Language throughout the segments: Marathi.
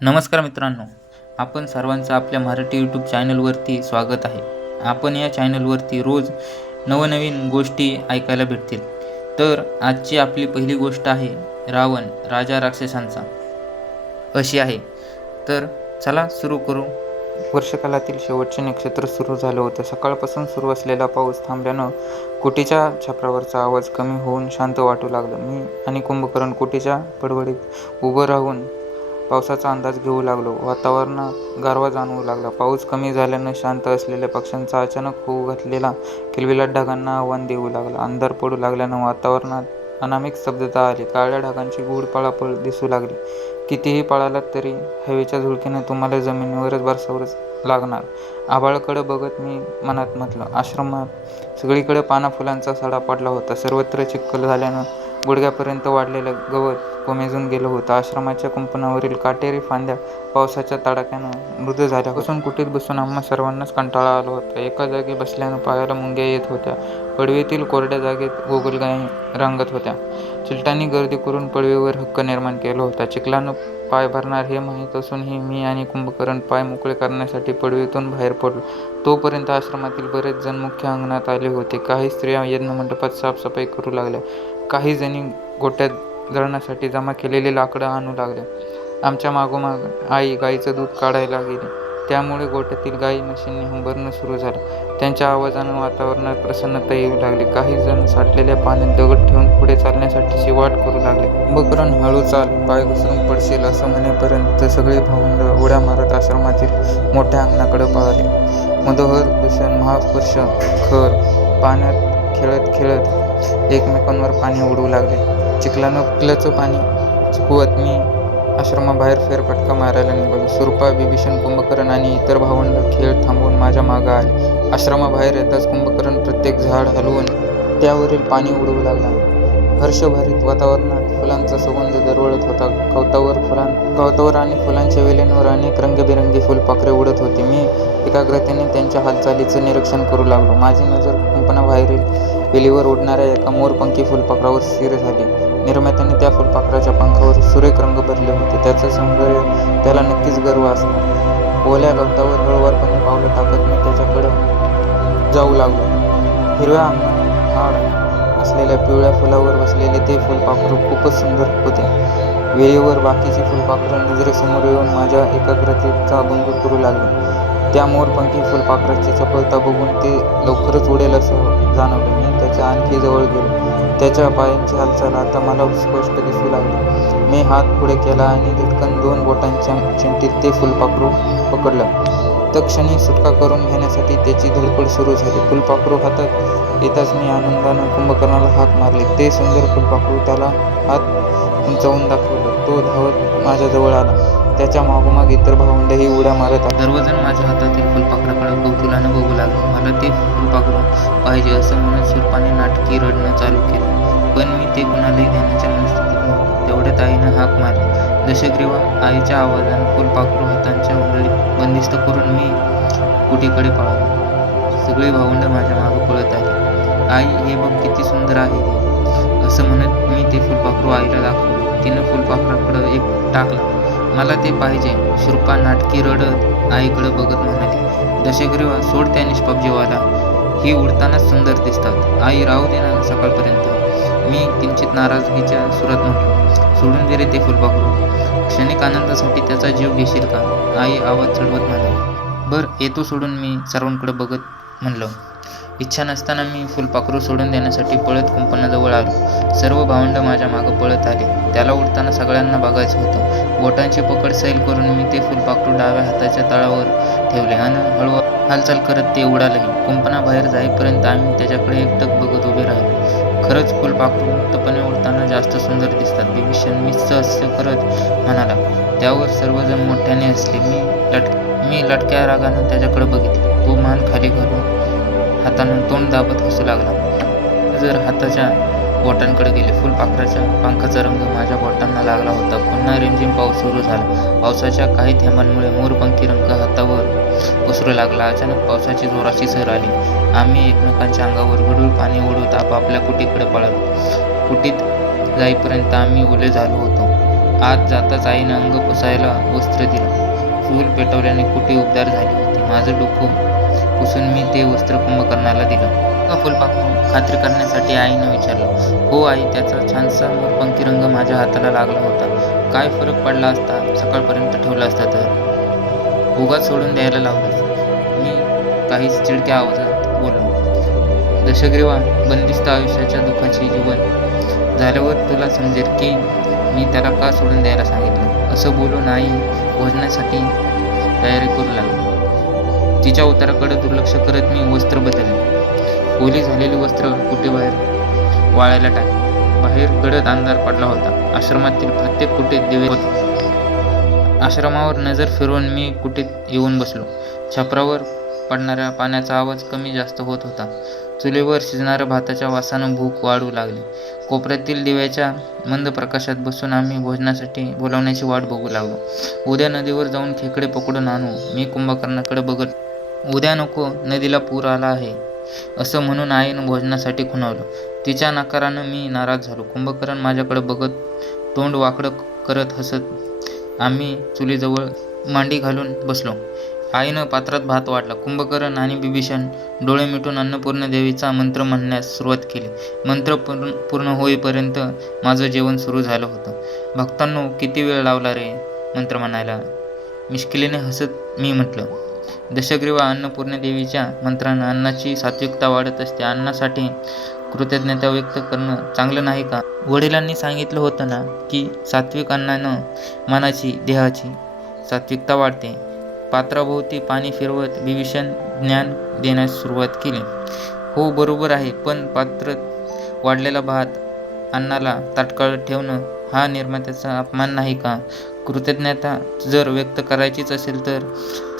नमस्कार मित्रांनो, आपण सर्वांचं आपल्या मराठी यूट्यूब चॅनलवरती स्वागत आहे. आपण या चॅनलवरती रोज नवनवीन गोष्टी ऐकायला भेटतील. तर आजची आपली पहिली गोष्ट आहे रावण राजा राक्षसांचा अशी आहे. तर चला सुरू करू. वर्षकालातील शेवटचे नक्षत्र सुरू झालं होतं. सकाळपासून सुरू असलेला पाऊस थांबल्यानं कुटीच्या छपरावरचा आवाज कमी होऊन शांत वाटू लागलं. मी आणि कुंभकर्ण कुटीच्या पडवडीत उभं राहून पावसाचा अंदाज घेऊ लागलो. वातावरणात गारवा जाणवू लागला. पाऊस कमी झाल्यानं शांत असलेल्या पक्ष्यांचा अचानक होऊ घातलेला किलबिलाट ढगांना आव्हान देऊ लागला. अंधार पडू लागल्यानं वातावरणात अनामिक स्तब्धता आली. काळ्या ढगांची गूढ पळापळ दिसू लागली. कितीही पळालात तरी हवेच्या झुळकीनं तुम्हाला जमिनीवरच बसावंच लागणार. आभाळाकडं बघत मी मनात म्हटलं, आश्रमात सगळीकडे पाना फुलांचा सडा पडला होता. सर्वत्र चिखल झाल्यानं गुडघ्यापर्यंत वाढलेलं गवत कोमेजून गेलं होतं. आश्रमाच्या कुंपणावरील काटेरी फांद्या पावसाच्या तडाख्यानं मृद झाल्यापासून कुटीत बसून आम्हा सर्वांनाच कंटाळा आला होता. एका जागी बसल्यानं पायाला मुंग्या येत होत्या. पडवीतील कोरड्या जागेत गोगलगायी रांगत होत्या. चिलटांनी गर्दी करून पडवीवर हक्क निर्माण केला होता. चिखलानं पाय भरणार हे माहीत असूनही मी आणि कुंभकर्ण पाय मोकळे करण्यासाठी पडवीतून बाहेर पडलो. तोपर्यंत आश्रमातील बरेच जण मुख्य अंगणात आले होते. काही स्त्रिया यज्ञमंडपात साफसफाई करू लागल्या. काही जणी गोट्यात जळणासाठी जमा केलेली लाकडं आणू लागल्या. आमच्या मागोमाग आई गाईचं दूध काढायला गेली. त्यामुळे गोट्यातील गाई म्हशींनी हंबरणं सुरू झालं. त्यांच्या आवाजानं वातावरणात प्रसन्नता येऊ लागली. काही जण साठलेल्या पाण्यात दगड ठेवून पुढे चालण्यासाठीची वाट करू लागले. कुंभकर्ण हळू चाल, पाय घसरून पडशील असं म्हणेपर्यंत सगळे भावंड उड्या मारत आश्रमातील मोठ्या अंगणाकडे पळाले. मनोहर दूषण महास्पर्श खर पाण्यात खेळत खेळत एकमेकांवर पाणी उडवू लागले. चिखलाचं पाणी चुकवत मी आश्रमाबाहेर फेरफटका मारायला निघालो. सुरपा, बिभीषण, कुंभकर्ण आणि इतर भावंड खेळ थांबवून माझ्या मागं आले. आश्रमाबाहेर येताच कुंभकर्ण प्रत्येक झाड हलवून त्यावरील पाणी उडवू लागला. हर्षभरीत वातावरणात फुलांचा सुगंध दरवळत होता. कवतावर आणि फुलांच्या वेलींवर अनेक रंगीबेरंगी फुलपाखरे उडत होती. मी एकाग्रतेने त्यांच्या हालचालीचं निरीक्षण करू लागलो. माझी नजर कुंपणाबाहेरील वेलीवर उडणाऱ्या एका मोरपंखी फुलपाखरावर स्थिर झाली. निर्मात्याने त्या फुलपाखराच्या पंखावर सुरेख रंग भरले होते. त्याचं सौंदर्य त्याला नक्कीच गर्व असणार. ओल्या गवतावर हळुवारपणे पावलं टाकत मी त्याच्याकडं जाऊ लागलो. हिरव्या हाड असलेल्या पिवळ्या फुलावर बसलेले ते फुलपाखरू खूपच सुंदर होते. वेळीवर बाकीची फुलपाखरं नजरेसमोर येऊन माझ्या एकाग्रतेचा भंग करू लागली. त्या मोरपंखी फुलपाखराची चपलता बघून ते लवकरच उडेल असं जाणवलं. मी त्याच्या आणखी जवळ गेलो. त्याच्या पायांची हालचाल आता मला स्पष्ट दिसू लागली. मी हात पुढे केला आणि झटकन 2 बोटांच्या चिमटीत ते फुलपाखरू पकडलं. तत्क्षणी सुटका करून घेण्यासाठी त्याची धडपड सुरू झाली. फुलपाखरू हातात येताच मी आनंदानं कुंभकर्णाला हाक मारली. ते सुंदर फुलपाखरू त्याला हात उंचावून दाखवलं. तो धावत माझ्याजवळ आला. त्याच्या मागोमाग इतर भावंडही उड्या मारत आले. सर्वजण माझ्या हातातील फुलपाखराकडे कौतुकानं बघू लागले. मला ते फुलपाखरू पाहिजे असं म्हणून सुरपाने नाटकी रडणं चालू केलं. पण मी ते कुणालाही देण्याच्या मनस्थितीत नव्हतो. तेवढ्यात आईनं हाक मारली. दशग्रीवा. आईच्या आवाजानं फुलपाखरू हातांच्या उंजळीत बंदिस्त करून मी कुटीकडे पळालो. सगळे भावंड माझ्या मागं पळत आले. आई, हे बघ किती सुंदर आहे हे, असं म्हणत मी ते फुलपाखरू आईला दाखवलं. तिनं फुलपाखराकडं एक टाकला. मला ते पाहिजे. सुरपा नाटकी रडत आईकडे बघत म्हणाली, दशग्रीवा सोड त्या निष्पाप जीवाला, ही उडतानाच सुंदर दिसतात. आई, राहू दे ना सकाळपर्यंत. मी किंचित नाराजगीच्या सुरात म्हटलं, सोडून दे रे ते फुलपाखरू, क्षणिक आनंदासाठी त्याचा जीव घेशील का? आई आवाज चढवत म्हणाली. बरं येतो सोडून. मी सर्वांकडे बघत म्हणलं. इच्छा नसताना मी फुलपाखरू सोडून देण्यासाठी पळत कुंपणाजवळ आलो. सर्व भावंड माझ्या मागं पळत आले. त्याला उडताना सगळ्यांना बघायचं होतं. बोटांची पकड सैल करून मी ते फुलपाखरू डाव्या हाताच्या तळावर ठेवले आणि हळूहळू हालचाल करत ते उडालंही. कुंपणाबाहेर जाईपर्यंत आम्ही त्याच्याकडे एकटक बघत उभे राहिलो. खरंच फुलपाखरू मुक्तपणे उडताना जास्त सुंदर दिसतात, बिभीषण मिच्च हास्य करत म्हणाला. त्यावर सर्वजण मोठ्याने हसले. मी लटक्या रागानं त्याच्याकडे बघितले. तो मान खाली घालून हातानं तोंड दाबत हसू लागला. जर हाताच्या बोटांकडे गेले. फुलपाखराच्या पंखाचा रंग माझ्या बोटांना लागला होता. पुन्हा रिमझिम पाऊस सुरू झाला. पावसाच्या काही थेंबांमुळे मोरपंखी रंग हातावर पसरू लागला. अचानक पावसाची जोराची सर आली. आम्ही एकमेकांच्या अंगावर गढूळ पाणी उडवत आपापल्या कुटीकडे पळालो. कुटीत जाईपर्यंत आम्ही ओले झालो होतो. आत जाताच आईनं अंग पुसायला वस्त्र दिलं. चूल पेटवल्याने कुठे उबदार झाली होती. माझं डोकं पुसून मी ते वस्त्र कुंभकर्णाला दिलं. का फुलपाखरू? खात्री करण्यासाठी आईनं विचारलं. हो आई, त्याचा छानसा मोरपंखी रंग माझ्या हाताला लागला होता. काय फरक पडला असता सकाळपर्यंत ठेवला असता तर? उगाच सोडून द्यायला लावलंस. मी काहीच चिडक्या आवाजात बोललो. दशग्रीवा, बंदिस्त आयुष्याच्या दुःखाची जीवन झाल्यावर तुला समजेल की मी त्याला का सोडून द्यायला सांगितलं. असं बोलून आई भोजनासाठी तयारी करू लागली. तिच्या उत्तराकडे दुर्लक्ष करत मी वस्त्र बदलले. ओली झालेली वस्त्र कुटीबाहेर वाळायला टाकली. बाहेर गडद अंधार पडला होता. आश्रमातील प्रत्येक कुटीत दिवे होते. आश्रमावर नजर फिरवून मी कुटीत येऊन बसलो. छपरावर पडणाऱ्या पाण्याचा आवाज कमी जास्त होत होता. चुलीवर शिजणाऱ्या भाताच्या वासानं भूक वाढू लागली. कोपऱ्यातील दिव्याच्या मंद प्रकाशात बसून आम्ही भोजनासाठी बोलावण्याची वाट बघू लागलो. उद्या नदीवर जाऊन खेकडे पकडून आणू. मी कुंभकर्णाकडे बघत, उद्या नको, नदीला पूर आला आहे असं म्हणून आईनं भोजनासाठी खुणावलं. तिच्या नकारानं मी नाराज झालो. कुंभकर्ण माझ्याकडे बघत तोंड वाकडं करत हसत आम्ही चुलीजवळ मांडी घालून बसलो. आईनं पात्रात भात वाढला. कुंभकर्ण आणि बिभीषण डोळे मिटून अन्नपूर्णा देवीचा मंत्र म्हणण्यास सुरुवात केली. मंत्र पूर्ण होईपर्यंत माझं जेवण सुरू झालं होतं. भक्तांनो, किती वेळ लावला रे मंत्र म्हणायला? मिश्किलीने हसत मी म्हटलं. दशग्रीवा, अन्नपूर्णा देवीच्या मंत्रानं अन्नाची सात्विकता वाढत असते. अन्नासाठी कृतज्ञता व्यक्त करणं चांगलं नाही का? वडिलांनी सांगितलं होतं ना की सात्विक अन्नानं मनाची, देहाची सात्विकता वाढते. पात्राभोवती पाणी फिरवत बिभीषण ज्ञान देण्यास सुरुवात केली. हो, बरोबर आहे, पण पात्रात वाढलेला भात अन्नाला ताटकळत ठेवणं हा निर्मात्याचा अपमान नाही का? कृतज्ञता जर व्यक्त करायचीच असेल तर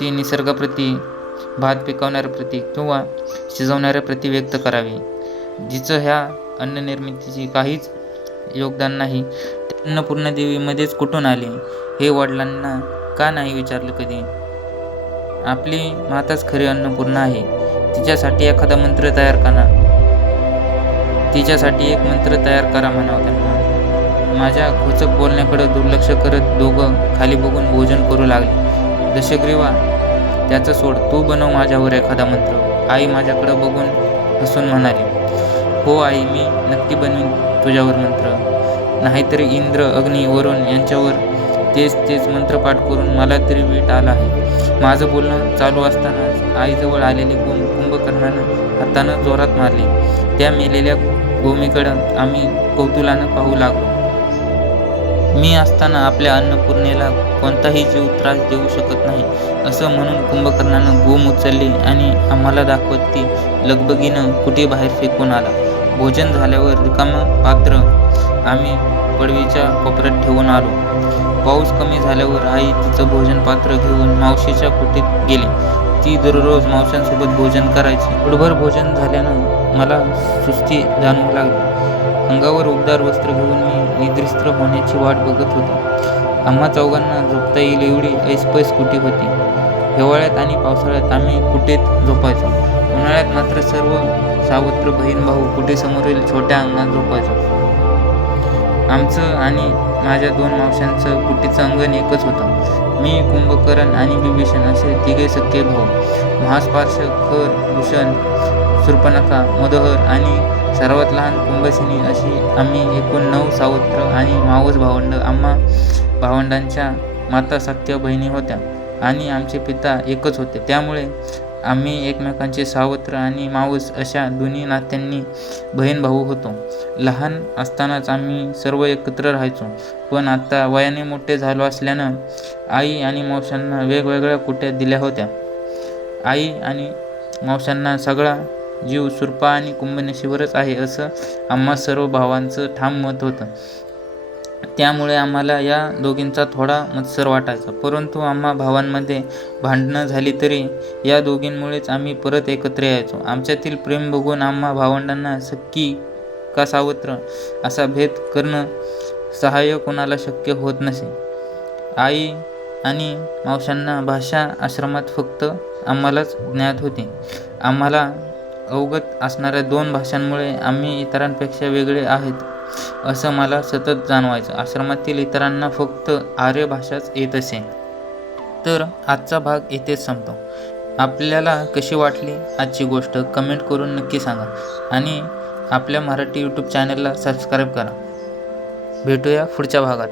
ती निसर्गाप्रती, भात पिकवणाऱ्याप्रती किंवा शिजवणाऱ्याप्रती व्यक्त करावी, जिचं ह्या अन्ननिर्मितीची काहीच योगदान नाही. अन्नपूर्णा देवीमध्येच कुठून आली हे वडिलांना का नाही विचारलं कधी? आपली माताच खरी अन्नपूर्णा आहे. तिच्यासाठी एखादा मंत्र तयार करा. तिच्यासाठी एक मंत्र तयार करा म्हणावं त्यांना. माझ्या खोचक बोलण्याकडे दुर्लक्ष करत दोघं खाली बघून भोजन करू लागले. दशग्रीवा, त्याचं सोड, तू बनव माझ्यावर एखादा मंत्र. आई माझ्याकडे बघून हसून म्हणाली. हो आई, मी नक्की बनवीन तुझ्यावर मंत्र. नाहीतरी इंद्र, अग्नी, वरुण यांच्यावर तेच मंत्र पाठ करून मला तरी वीट आला आहे. माझं बोलणं चालू असतानाच आईजवळ आलेली कुंभकर्णानं हातानं जोरात मारली. त्या मेलेल्या गोमीकडं आम्ही कौतुकानं पाहू लागलो. मी असताना आपल्या अन्नपूर्णेला कोणताही जीव त्रास देऊ शकत नाही असं म्हणून कुंभकर्णानं गोम उचलली आणि आम्हाला दाखवत ती लगबगीनं कुठे बाहेर फेकून आला. भोजन झाल्यावर रिकामं पात्र आम्ही पडवीच्या कोपऱ्यात ठेवून आलो. पाऊस कमी झाल्यावर आई तिचं भोजन पात्र घेऊन मावशीच्या कुटीत गेली. ती दररोज मावशांसोबत भोजन करायची. पोटभर भोजन झाल्यानं मला सुस्ती जाणवू लागली. अंगावर उबदार वस्त्र घेऊन मी निद्रिस्त होण्याची वाट बघत होतो. आम्हा चौघांना झोपता येईल एवढी ऐसपैस कुटी होती. हिवाळ्यात आणि पावसाळ्यात आम्ही कुटीत झोपायचो. उन्हाळ्यात मात्र सर्व सावत्र बहीण भाऊ कुटीसमोरील छोट्या अंगणात झोपायचो. आमचं आणि माझ्या 2 मावशांचं कुटीचं अंगण एकच होतं. मी, कुंभकर्ण आणि बिभीषण असे तिघे सख्खे भाऊ. महास्पार्श, खर, दूषण, शूर्पणखा, मदोहर आणि सर्वात लहान कुंभसिनी अशी आम्ही एकूण 9 सावत्र आणि मावस भावंड. आम्हा भावंडांच्या माता सख्ख्या बहिणी होत्या आणि आमचे पिता एकच होते. त्यामुळे आम्ही एकमेकांचे सावत्र आणि मावस अशा दोन्ही नात्यांनी बहीण भाऊ होतो. लहान असतानाच आम्ही सर्व एकत्र राहायचो. पण आता वयाने मोठे झालो असल्यानं आई आणि मावशांना वेगवेगळ्या कुट्या दिल्या होत्या. आई आणि मावशांना सगळा जीव सुरपा आणि कुंभनशीवरच आहे असं आम्हा सर्व भावांचं ठाम मत होतं. त्यामुळे आम्हाला या दोघींचा थोडा मत्सर वाटायचा. परंतु आम्हा भावांमध्ये भांडणं झाली तरी या दोघींमुळेच आम्ही परत एकत्र यायचो. आमच्यातील प्रेम बघून आम्हा भावंडांना सख्खी का सावत्र असा भेद करणं सहाय्य कोणाला शक्य होत नसे. आई आणि मावशांना भाषा आश्रमात फक्त आम्हालाच ज्ञात होती. आम्हाला अवगत असणाऱ्या 2 भाषांमुळे आम्ही इतरांपेक्षा वेगळे आहेत असं मला सतत जाणवायचं. आश्रमातील इतरांना फक्त आर्य भाषाच येत असे. तर आजचा भाग इथेच संपतो. आपल्याला कशी वाटली आजची गोष्ट कमेंट करून नक्की सांगा आणि आपल्या मराठी यूट्यूब चॅनलला सबस्क्राईब करा. भेटूया पुढच्या भागात.